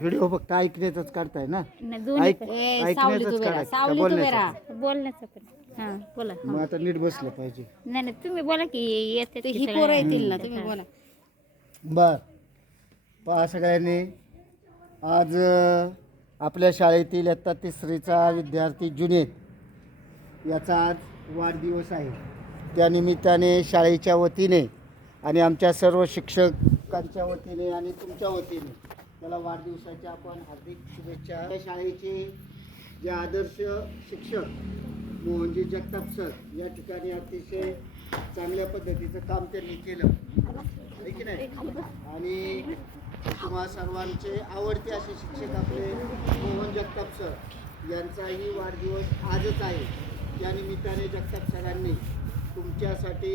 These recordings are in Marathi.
व्हिडिओ फक्त ऐकण्याचाच काढताय ना? नाही, दोन्ही ऐक पण. ऐकण्याचाच काढायचं का बोलण्याचं? बोलण्याचं पण. हा बोला. मग आता नीट बसलं पाहिजे. नाही नाही तुम्ही बोला की येते ही पोरं येतील ना तुम्ही बोला. बर. पहा सगळ्यांनी. आज अ, आपल्या शाळेतील इयत्ता तिसरीचा विद्यार्थी जुनेद याचा आज वाढदिवस आहे. त्यानिमित्ताने शाळेच्या वतीने आणि आमच्या सर्व शिक्षकांच्या वतीने आणि तुमच्या वतीने त्याला वाढदिवसाच्या आपण हार्दिक शुभेच्छा. या शाळेचे जे आदर्श शिक्षक मोहनजी जगताप सर या ठिकाणी अतिशय चांगल्या पद्धतीचं काम त्यांनी केलं. आहे की नाही? आणि तुम्हा सर्वांचे आवडते असे शिक्षक आपले मोहन जगताप सर यांचाही वाढदिवस आजच आहे. या निमित्ताने जगताप सरांनी तुमच्यासाठी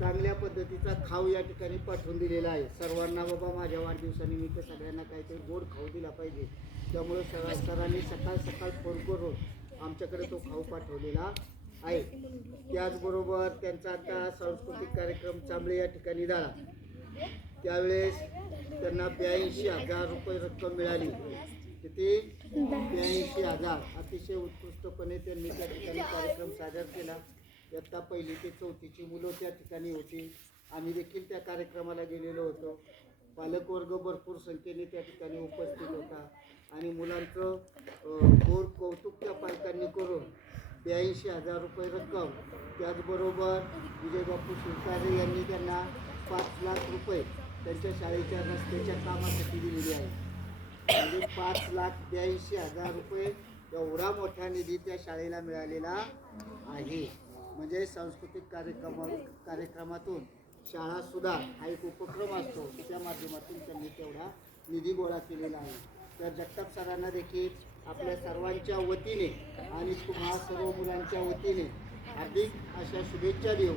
चांगल्या पद्धतीचा खाऊ या ठिकाणी पाठवून दिलेला आहे. सर्वांना बाबा माझ्या वाढदिवसानिमित्त सगळ्यांना काहीतरी गोड खाऊ दिला पाहिजे. त्यामुळे सगळ्या सरांनी सकाळ सकाळ फोन करून आमच्याकडे तो खाऊ पाठवलेला आहे. त्याचबरोबर त्यांचा आता सांस्कृतिक कार्यक्रम चांबळे या ठिकाणी झाला. त्यावेळेस त्यांना ब्याऐंशी हजार रुपये रक्कम मिळाली. किती? ब्याऐंशी हजार. अतिशय उत्कृष्टपणे त्यांनी त्या ठिकाणी कार्यक्रम सादर केला. इयत्ता पहिली ते चौथीची मुलं त्या ठिकाणी होती. आम्ही देखील त्या कार्यक्रमाला गेलेलो होतो. पालकवर्ग भरपूर संख्येने त्या ठिकाणी उपस्थित होता. आणि मुलांचं अं, कौतुक त्या पालकांनी करून ब्याऐंशी हजार रुपये रक्कम त्याचबरोबर विजयबापू शिवकारे यांनी त्यांना पाच लाख रुपये त्यांच्या शाळेच्या रस्त्याच्या कामासाठी दिलेली आहे म्हणजे पाच लाख ब्याऐंशी हजार रुपये एवढा मोठा निधी त्या शाळेला मिळालेला आहे. म्हणजे सांस्कृतिक कार्यक्रम कार्यक्रमातून शाळा सुद्धा हा एक उपक्रम असतो. त्या माध्यमातून त्यांनी तेवढा निधी गोळा केलेला आहे. तर जगताप सरांना देखील आपल्या सर्वांच्या वतीने आणि तुम्हा सर्व मुलांच्या वतीने हार्दिक अशा शुभेच्छा देऊ.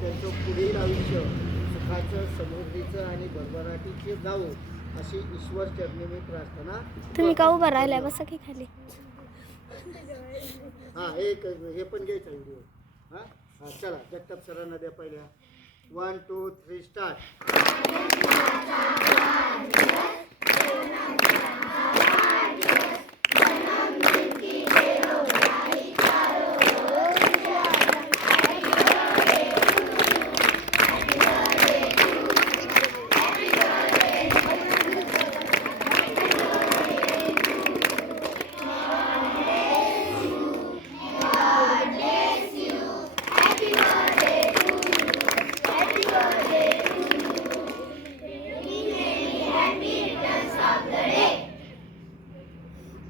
त्यांचं पुढील आयुष्य सुखाचं समृद्धीचं आणि भरभराटीचे जावो अशी ईश्वर चरणी मी प्रार्थना तुम्ही का उभं राहिलाय? बसा की खाली. हा एक हे पण घ्यायचं व्हिडिओ हां? हा चला जगताप सरांना द्या पहिल्या. One two three start